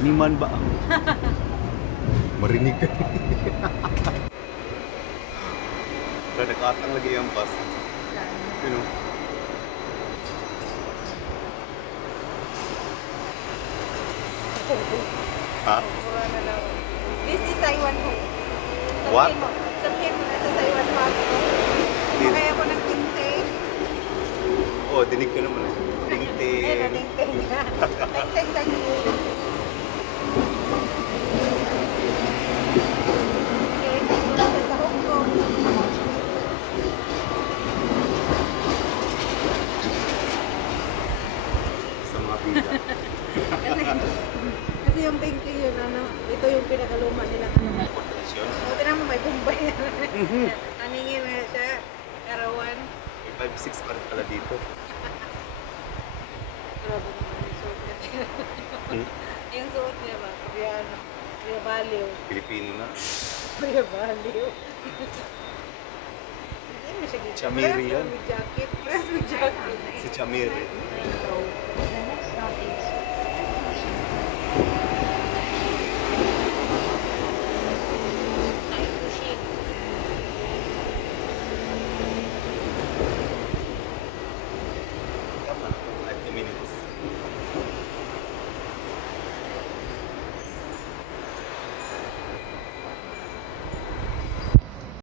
Animan ba? Marinig ka. Pero nakatang lagi yung bus. You know? Ha? This is Taiwan ho. What? Sabihin mo na sa Taiwan Park. Kaya ko ng ting-ting. Oh, dinig ka naman eh. Ting-ting. Eh, ting-ting ka. Ting-ting ka niyo. Okay, mula sa Hong Kong. Sa mga pizza. Kasi yung ting-ting yun, ano, ito yung pinakaluma nilang ano. Koordinasyon. Buti naman may Bombay. Aningin na siya. Karawan. May 5-6 pa rin pala dito. Grabe naman yung suot niya. Hmm? Yung suot niya ba? Koreano. Kuya Baliw. Pilipino na. Kuya Baliw. Hindi mo siya gito. Chamiri yan. Press with jacket. Press with jacket. Si Chamir eh.